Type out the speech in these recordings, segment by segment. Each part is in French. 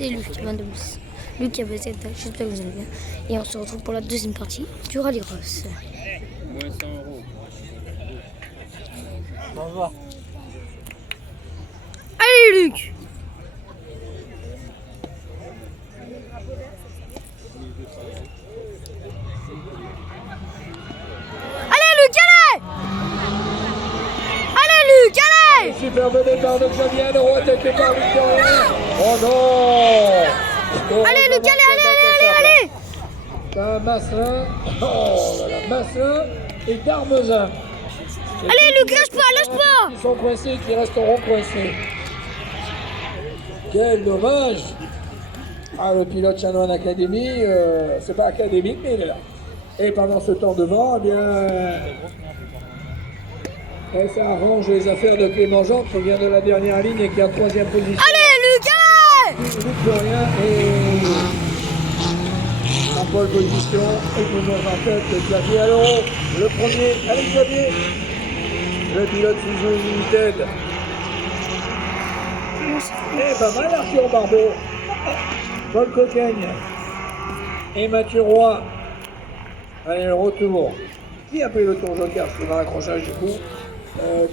c'est Luc 22. Luc qui a baissé la j'espère que vous allez bien. Et on se retrouve pour la deuxième partie du rallycross. Moins 100 €. Au revoir. Allez Luc! Allez Luc, allez! Allez Luc, allez! Superbe départ de Xavier Alero, attaqué par Victorien. Oh non! Allez Luc, allez! T'as Masselin. Oh là là, Masselin et Darmezin. Allez Luc, lâche pas! Ils sont coincés, qui resteront coincés. Quel dommage! Ah, le pilote Chanoine Academy, c'est pas académique, mais il est là. Et pendant ce temps devant, eh bien, ça arrange les affaires de Clément Jean, qui vient de la dernière ligne et qui est en troisième position. Allez Luc, allez! Victorien et en pole position, et toujours en tête Xavier Alero, le premier, allez Xavier, le pilote Suzuki Limited. Et pas mal Arthur Barbeau, Paul Cocagne et Mathieu Roy. Allez, le retour. Qui a pris le tour joker? C'est dans l'accrochage du coup.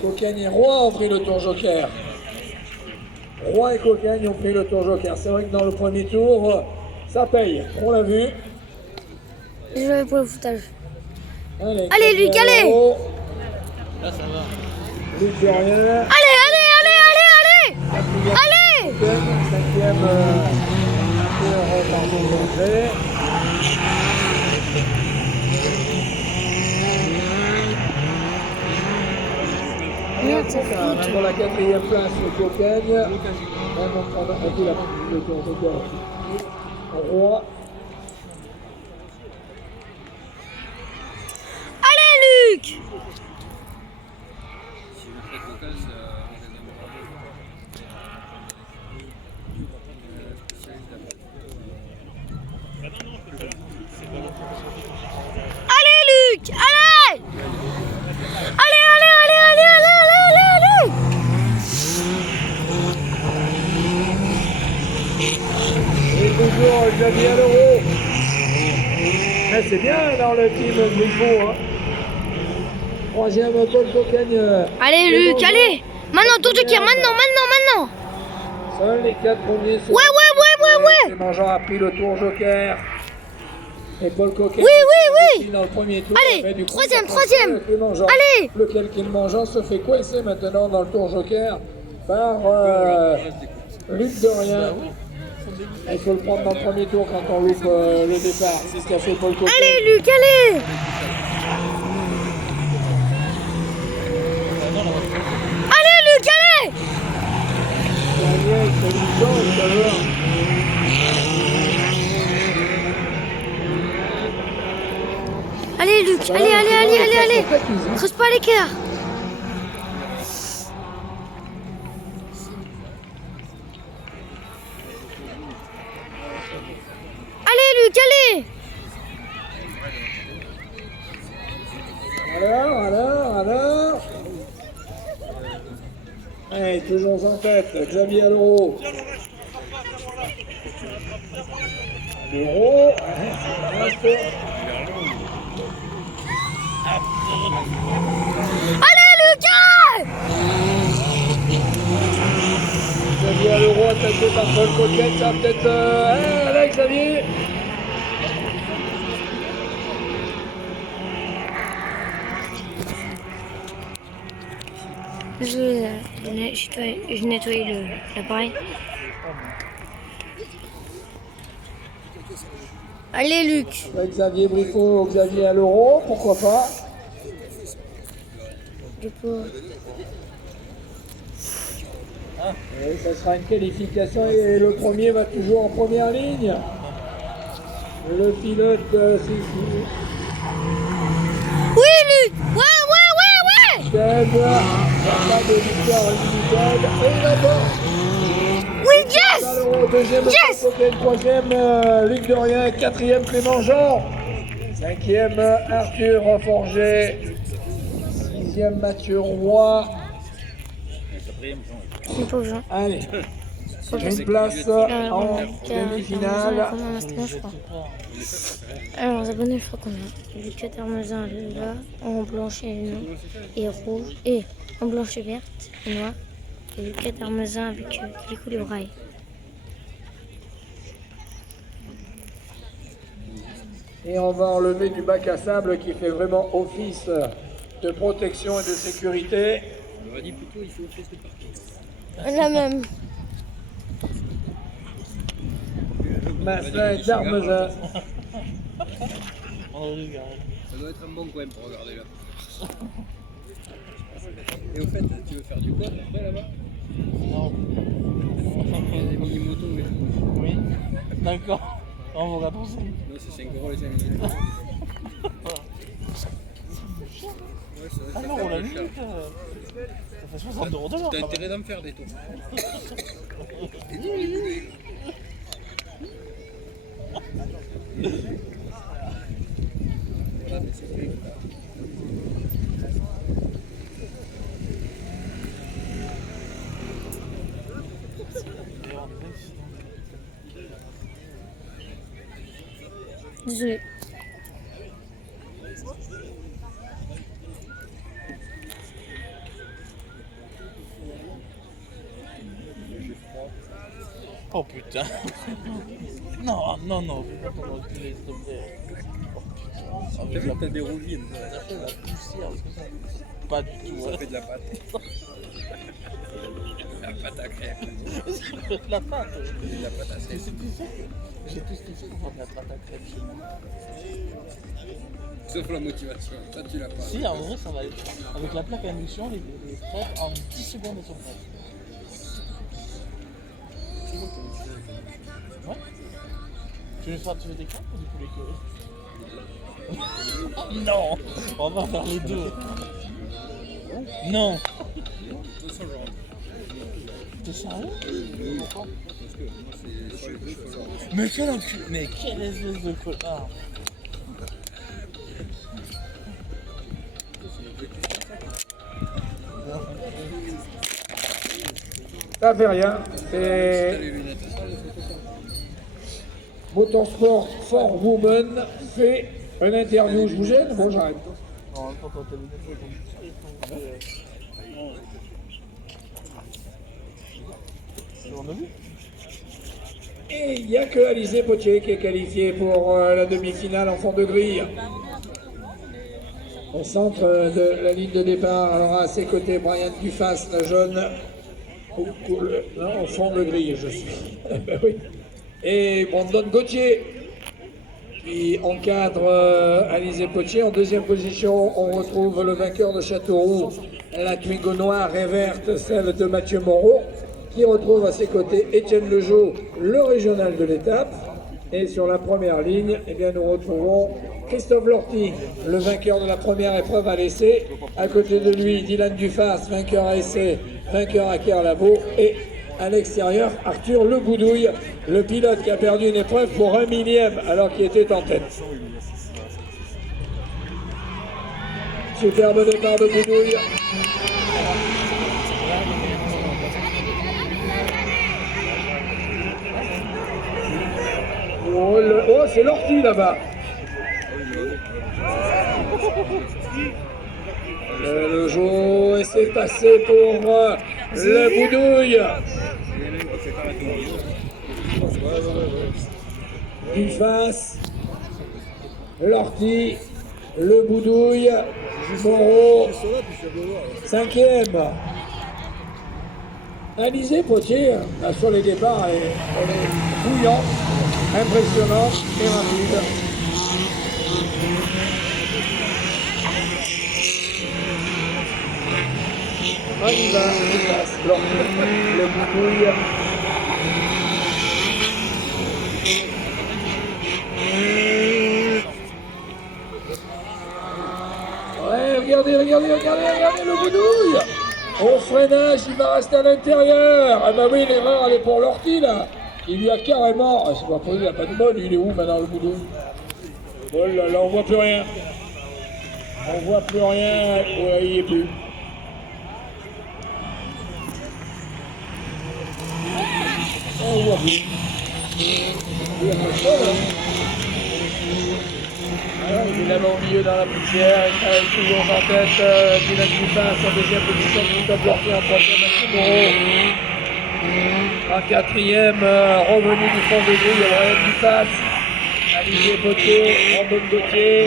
Cocagne et Roy ont pris le tour joker. Roy et Cocagne ont pris le tour joker. C'est vrai que dans le premier tour, ça paye. On l'a vu. Je vais pour le foutage. Allez Luc, allez! Là, ça va. Luc de rien. Allez! Cinquième, pardon, d'entrée. Merde, ça fout. Pour la quatrième place, le Cocagne. On a vu le tour de cœur. Roy. Allez Luc! Allez Luc! Allez! Allez! Et toujours Xavier Alero. C'est bien dans le team Brifo. Hein. Troisième, Paul Cocagne. Allez Luc, allez! Maintenant, tour de tir, maintenant! Seuls les 4 premiers sont... Ouais! Clément Jean a pris le tour joker. Et Paul Cocagne Oui! dans le premier tour. Allez, mais du coup, troisième. Clément Jean. Allez! Lequel Clément Jean se fait coincer maintenant dans le tour joker par Luc de rien. Il faut le prendre dans le premier tour quand on loupe le départ. C'est ce qu'a fait Paul Cocagne. Allez Luc, allez! Allez Luc, allez! Daniel, c'est une chance d'avoir. Allez Luc, allez! Creuse pas l'écart! Allez Luc, allez! Alors. Allez, toujours en tête, Xavier Alero. Alero, Allez Luc, allez! Xavier Alero attaqué par Paul Coquette, ça peut-être... allez Xavier. Je nettoie l'appareil. Allez Luc! Xavier Brifo, Xavier Alero, pourquoi pas. Du coup... Et ça sera une qualification et le premier va toujours en première ligne. Le pilote, Oui Luc! Ouais! Seb, pas de victoire Limited, et là-bas. Oui, yes! Alero, deuxième, Yes! Cocagne, troisième, Luc de rien, quatrième, Clément Jean. Cinquième, Arthur Forget. Sixième, Mathieu Roy. C'est pas Jean. Allez. Une place en demi-finale. Alors, les abonnés, je crois qu'on a Lucas Darmezin là, en blanche et rouge, et en blanche et verte et noire. Et Lucas Darmezin avec les couleurs rails. Et on va enlever du bac à sable qui fait vraiment office de protection et de sécurité. On aurait dit plutôt il fait office de parking. La même. Massin et Darmezin. Ça doit être un bon coin pour regarder là. Et au fait, tu veux faire du quad après là-bas? Non. Il y a des mini-motos et tout. Oui. D'accord. On va regarder ça. Non, c'est 5 € les 5 minutes. Ouais, c'est vrai que Ah ça non, fait on un l'a peu vu. cher. Ça fait 60 € de l'heure. T'as intérêt d'en faire des tours. Voilà, mais c'est fait. Désolé. Oh putain. Non, non, non, faut pas qu'on recule les plaît. Oh putain. T'as vu que t'as des roulis? Ça fait la poussière, est-ce que ça? Pas du tout. Ça fait de la pâte. La pâte à crème. La pâte. De la pâte à Tu sel. sais, j'ai tout ce qu'il faut pour faire de la pâte à crème chez moi. Sauf la motivation. Ça, tu l'as pas. Si, en vrai, ça va aller. Avec la plaque à induction, les crêpes, en 10 secondes, elles sont prêtes. Ouais. Tu veux des crêpes ou du poulet curry? Non. On va faire les deux. Non. Tout ça, genre. T'es sérieux? Pourquoi? Parce que moi, c'est sur les deux, il faut genre. Mais quel enculé. Mais quelle espèce de connard. Ça fait rien. T'as C'est les lunettes. Motorsport for Women fait une interview. Je vous gêne? Bon, j'arrête. Non, attends, t'as le On a vu? Et il n'y a que Alizé Potier qui est qualifié pour la demi-finale en fond de grille. Au centre de la ligne de départ, alors à ses côtés, Brian Dufas, la jaune. Non, au fond de grille, je suis. Oui. Et Brandon Gauthier qui encadre Alizé Potier. En deuxième position, on retrouve le vainqueur de Châteauroux, la Twingo noire et verte, celle de Mathieu Moreau, qui retrouve à ses côtés Étienne Lejeau, le régional de l'étape. Et sur la première ligne, eh bien, nous retrouvons Christophe Lorty, le vainqueur de la première épreuve à l'essai. À côté de lui, Dylan Dufas, vainqueur à essai, vainqueur à Kerlavo. Et à l'extérieur, Arthur Le Boudouille, le pilote qui a perdu une épreuve pour 1 millième alors qu'il était en tête. Superbe départ de Boudouille. Oh, c'est Lorty là-bas. Le jour s'est passé pour le Boudouille. Dufas, Lorty, le Boudouille, Moreau, 5e. Alizé Potier, sur les départs, elle est bouillante, impressionnante et rapide. On y va, Dufas, Lorty, le Boudouille. Ouais, regardez le Boudouille. Au freinage, il va rester à l'intérieur. Ah bah oui, l'erreur, elle est pour Lorty, là. Il lui a carrément... Ah, c'est pas possible, il n'a pas de bol. Il est où, maintenant, le Boudouille? Oh là là, on voit plus rien. On voit plus rien. Ouais, il n'y est plus. retour. Il a pas de sol, hein. Voilà, il est là-bas au milieu dans la poussière, il travaille toujours en tête, Dylan Dupas en deuxième position, Christophe Lortier en troisième, Mathieu Moreau en quatrième, revenu du fond de grille, Brian Dupas, Olivier Gauthier, Brandon Gauthier.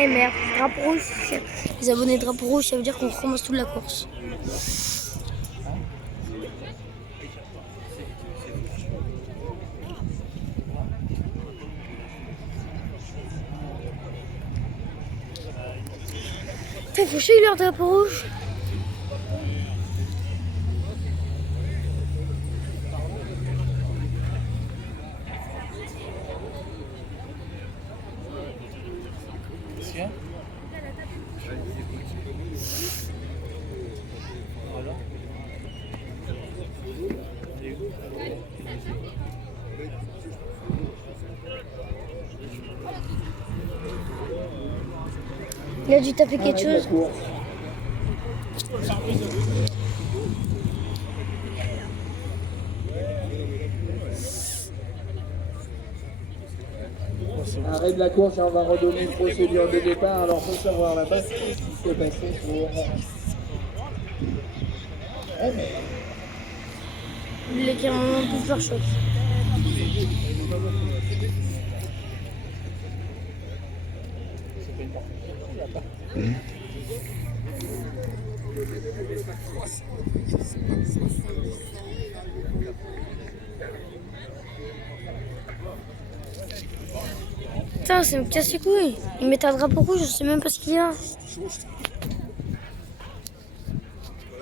Eh merde, drapeau rouge. Les abonnés drapeau rouge, ça veut dire qu'on recommence toute la course. Putain, faut chier leur drapeau rouge. Tiens. Voilà. Il a dû taper quelque chose. Arrêt de la course et on va redonner une procédure de départ. Alors faut savoir là-bas ce qui s'est passé pour... Ouais, mais... Il voulait carrément plus faire chose. Putain, ça me casse les couilles. Ils mettent un drapeau rouge, je sais même pas ce qu'il y a. La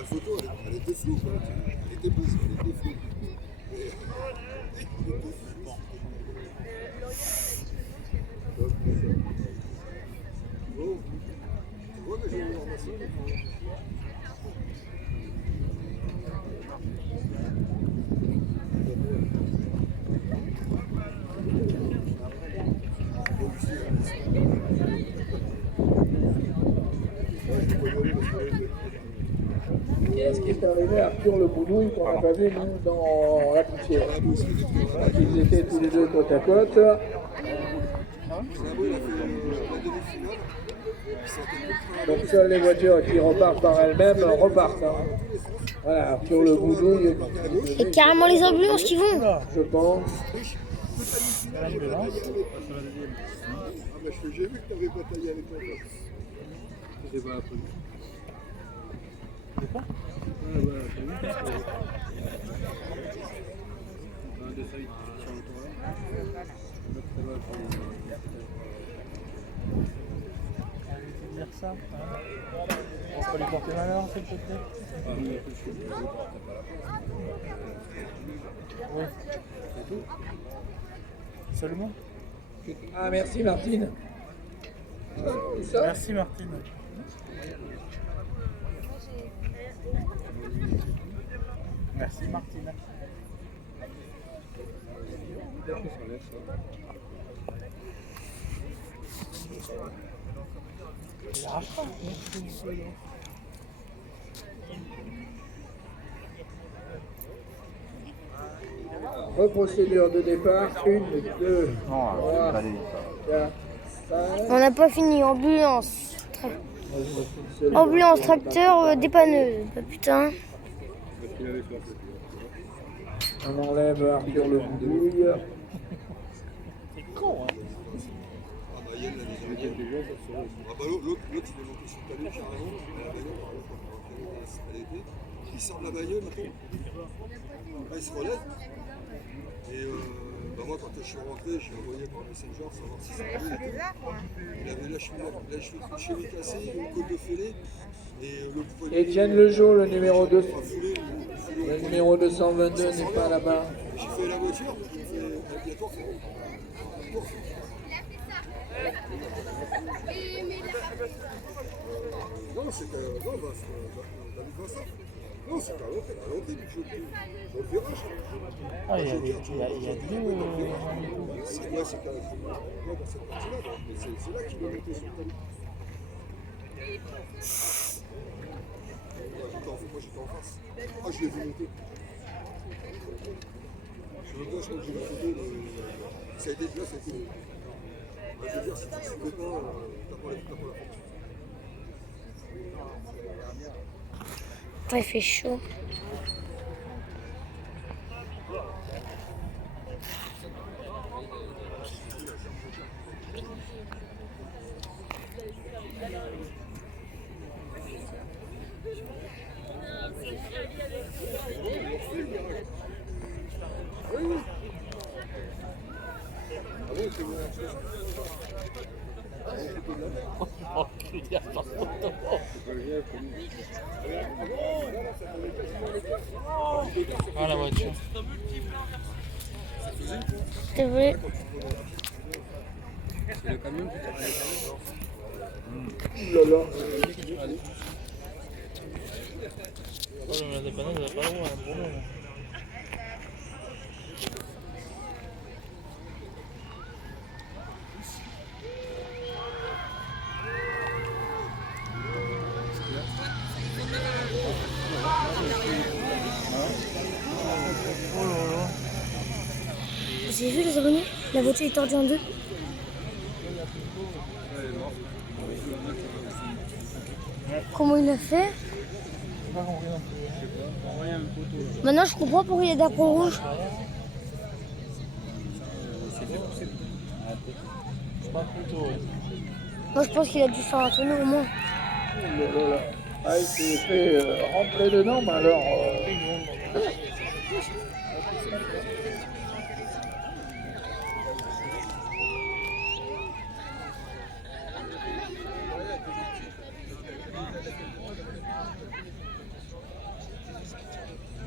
photo, elle était floue, quoi. Elle était bleue, elle était floue. Qu'est-ce qui est arrivé à Arthur Le Boudouille qu'on n'a pas vu nous dans la poussière? Ils étaient tous les deux côte à côte. Donc seules les voitures qui repartent par elles-mêmes repartent. Hein. Voilà, Arthur Le Boudouille. Et carrément les ambulances qui vont. Je pense. L'ambulance. J'ai vu que tu n'avais pas taillé avec moi. J'ai pas appris. C'est quoi? Dire ça. On peut lui porter malheur, s'il te plaît. Oui. C'est tout. Seulement. Ah merci Martine. Tout ça. Merci Martine. Merci Martine. Il arrache pas. Reprocédure de départ. 1, 2, 3, 4, 5. On n'a pas fini, ambulance. Ambulance, tracteur, dépanneuse. Bah, putain. On enlève Arthur Le Boudouille. C'est con, hein. Ah bah Yann, l'autre, il est monté sur le palier carrément. La bagnole, par exemple, elle était. Il sort de la bagnole maintenant. Là, il se relève. Et bah moi, quand je suis rentré, j'ai envoyé par Messenger savoir si ça allait. Il avait la cheville cassée, une côte de fêlée. Étienne Lejeau, le numéro 2. Le numéro 222 n'est pas là-bas. J'ai fait la voiture, j'ai fait la tour. Non, c'est qu'à Vincent. Non, c'est qu'à l'entrée du jeu. Dans le virage. Ah, il y a deux. C'est là, c'est qu'à dans cette partie-là. Mais c'est là qu'il doit monter sur le talus. fait, moi j'étais en face. Ah, je l'ai vu monter. Je veux bien, je crois que j'ai vu monter. Ça a été là, ça a été. Bah, je veux dire, si tu ne fais pas, t'as pas la porte. Ouais, il fait chaud. Ah, la voiture. C'est vrai. Oh, la dépanneuse, elle a pas le droit, pour nous. Vous avez vu les abonnés? La voiture est tordue en deux. Comment il a fait? J'ai pas compris non plus. Maintenant je comprends pourquoi il y a des points rouges. C'est pas plutôt, ouais. Moi je pense qu'il a dû faire un tonneau au moins. Ah, il s'est fait rentrer dedans, mais alors.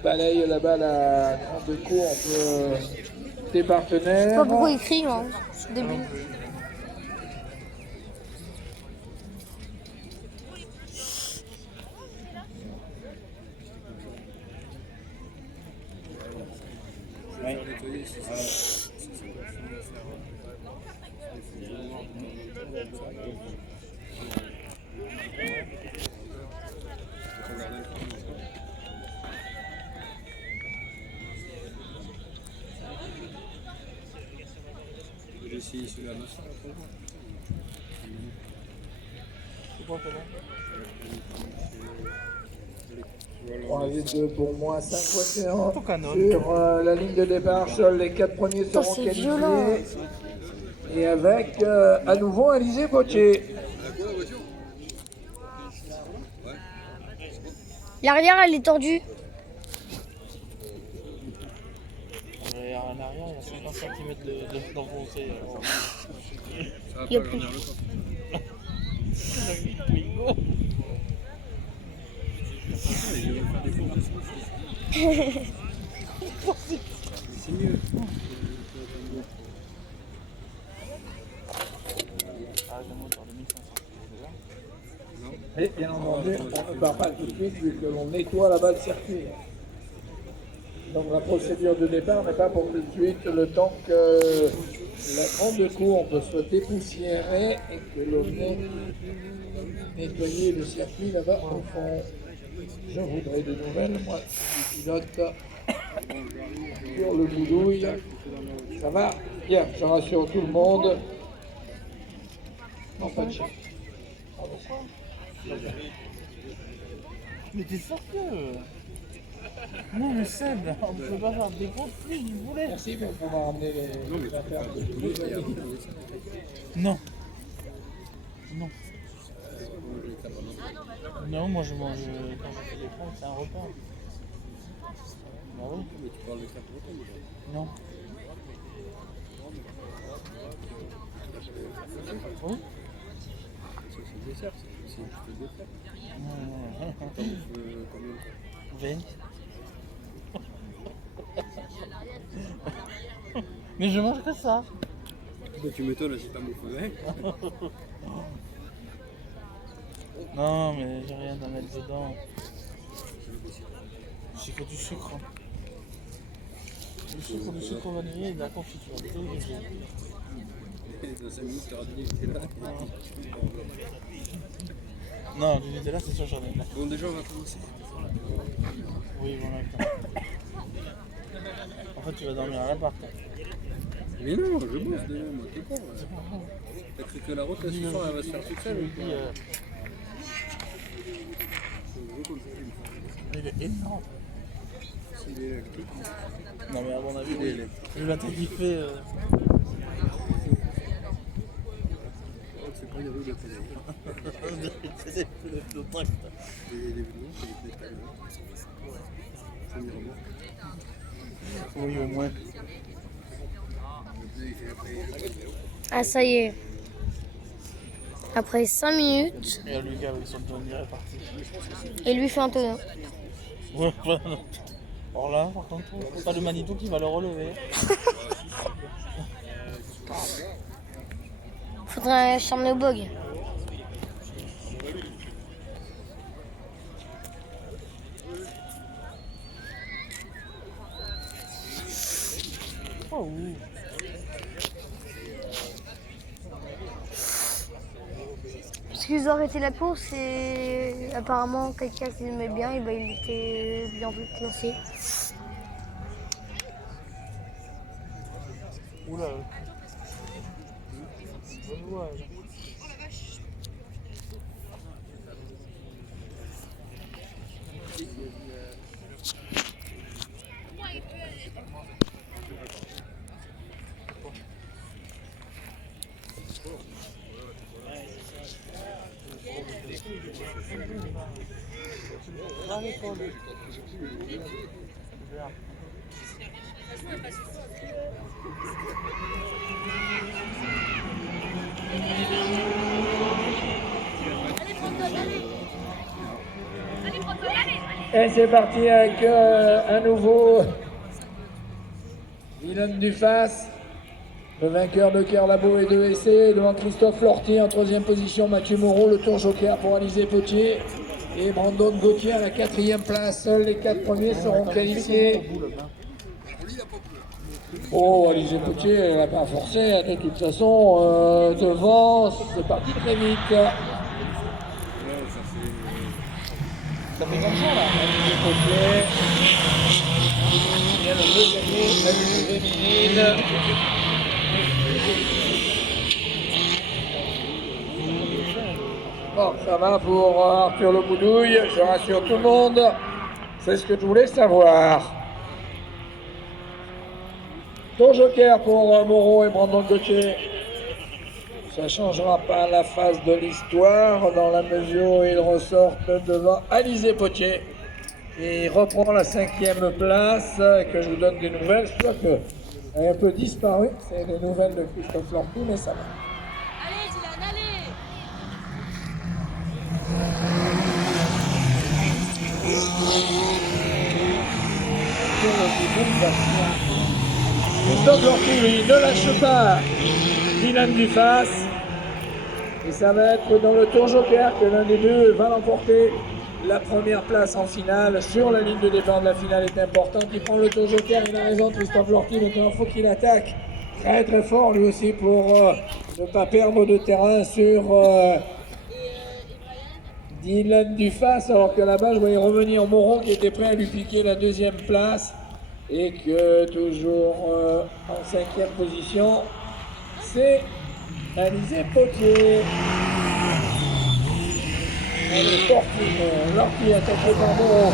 Balaye la balle à 32 coups entre tes Je sais partenaires. pas pourquoi il crie, moi. C'est débile. Deux pour moi, 5 voitures sur la ligne de départ. Seuls les 4 premiers Putain, seront c'est qualifiés. violent. Et avec à nouveau Alizé Gauthier. L'arrière, elle est tordue. En arrière, il y a 50 cm d'enfoncé. Il y a plus. C'est mieux. Et bien entendu, on ne part pas tout de suite vu que l'on nettoie la balle circuit. Donc la procédure de départ n'est pas pour tout de suite, le temps que la grande cour peut se dépoussiérer et que l'on ait nettoyé le circuit là-bas au fond. Je voudrais de nouvelles, moi, du pilote sur le boudouille. Ça va? Bien, je rassure tout le monde. Non, pas de chien. Mais t'es sérieux? Non mais Seb, on ne peut pas faire des gros flics, il voulait. Merci, mais on va ramener les affaires de Non. Non. Non, moi je mange quand je fais des crêpes, c'est un repas. Bah oui. Mais tu parles de crêpes repas? Non. Oui. C'est le dessert, c'est juste le dessert. Combien de temps? 20. Mais je mange que ça. Tu m'étonnes, c'est pas mon feu. Non, mais j'ai rien à mettre dedans. C'est que du sucre. Du sucre vanillé et de la confiture. Dans 5 minutes, tu auras du Nutella. Non, du Nutella, c'est sûr, j'en ai. Bon, déjà, on va commencer. Oui, voilà. En fait, tu vas dormir à l'appart. Mais non, je bosse déjà, moi, t'es con. T'as cru que la rotation, elle va se faire toute seule. Il est énorme. Il est électrique. Non, mais à mon avis, oui. Vu la tête qu'il fait. C'est quand il y a eu le télé. C'est des feux de tract. Et les vidéos, c'est les pétales. C'est une remorque. Oui, au moins. Ah, ça y est. Après 5 minutes, Et le gars avec son tonnier est parti. il lui fait un tonneau. Ouais, voilà. Alors là, par contre, c'est pas le Manitou qui va le relever. Faudrait un charme au bug. Oh, oui. Parce qu'ils ont arrêté la course et apparemment quelqu'un qui aimait bien, et ben il était bien plus classé. Oula. Ouais. Et c'est parti avec un nouveau Dylan Dufas, le vainqueur de Kerlabo et de essai, devant Christophe Lorty en troisième position, Mathieu Moreau, le tour joker pour Alizé Potier et Brandon Gauthier à la quatrième place. Seuls les 4 premiers seront qualifiés. Oh, Alizé Potier, elle n'a pas forcé, de toute façon, devant, c'est parti très vite. Ça fait comme ça là. Alizé Potier, elle veut gagner la division féminine. Bon, ça va pour Arthur Le Boudouille, je rassure tout le monde, c'est ce que je voulais savoir. Tour joker pour Moreau et Brandon Gauthier. Ça ne changera pas la phase de l'histoire dans la mesure où ils ressortent devant Alizé Potier. Et il reprend la 5e place, que je vous donne des nouvelles. Je crois qu'elle est un peu disparue, c'est les nouvelles de Christophe Lorty, mais ça va. Allez, Dylan, allez! Christophe Lorty, lui, ne lâche pas Dylan Dufas. Et ça va être dans le tour joker que l'un des deux va l'emporter. La première place en finale sur la ligne de départ de la finale est importante. Il prend le tour joker, il a raison, Christophe Lorty. Maintenant, il faut qu'il attaque très très fort lui aussi pour ne pas perdre de terrain sur Dylan Dufas. Alors que là-bas, je voyais revenir Moreau qui était prêt à lui piquer la 2e place. Et que toujours en 5e position, c'est Alizé Potier. Elle est forte, Lorty attaqué par Moreau.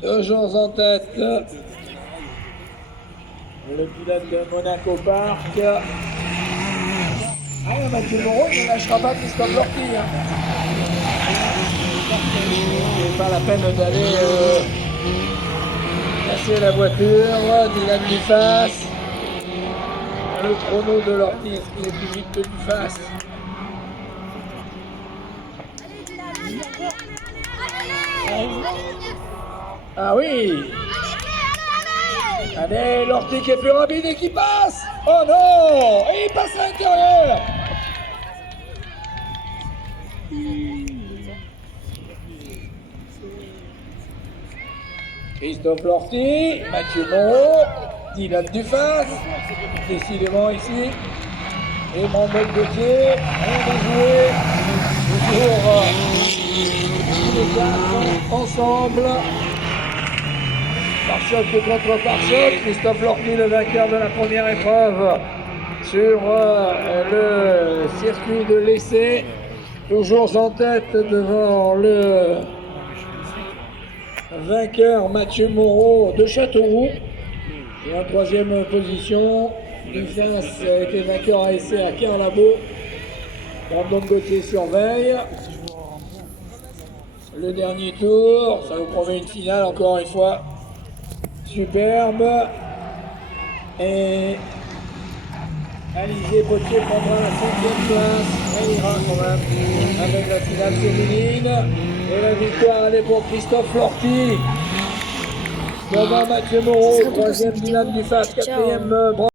Toujours en tête, le pilote de Monaco Park. Ah, Mathieu Moreau ne lâchera pas Christophe Lorty. C'est pas la peine d'aller casser la voiture. Dylan Dufas. Le chrono de Lorty, est-ce qu'il est plus vite que Dufas? Ah Ah oui. Allez, Lorty qui est plus rapide et qui passe. Oh non. Et il passe à l'intérieur. Christophe Lorty, Mathieu Moreau, Dylan Duface, décidément ici, et Brandon Gauthier, on va jouer toujours tous les quatre ensemble, par choc contre par choc. Christophe Lorty, le vainqueur de la première épreuve sur le circuit de l'essai, toujours en tête devant le vainqueur Mathieu Moreau de Châteauroux. Et en troisième position, Duface a été vainqueur à essai à Carlabo. Brandon Gauthier surveille. Le dernier tour, ça vous promet une finale encore une fois superbe. Et Alizé Potier prendra la 5e place. Elle ira quand même avec la finale féminine. Et la victoire, elle est pour Christophe Lorty. Devant Mathieu Moreau, 3e Dylan Duface, 4e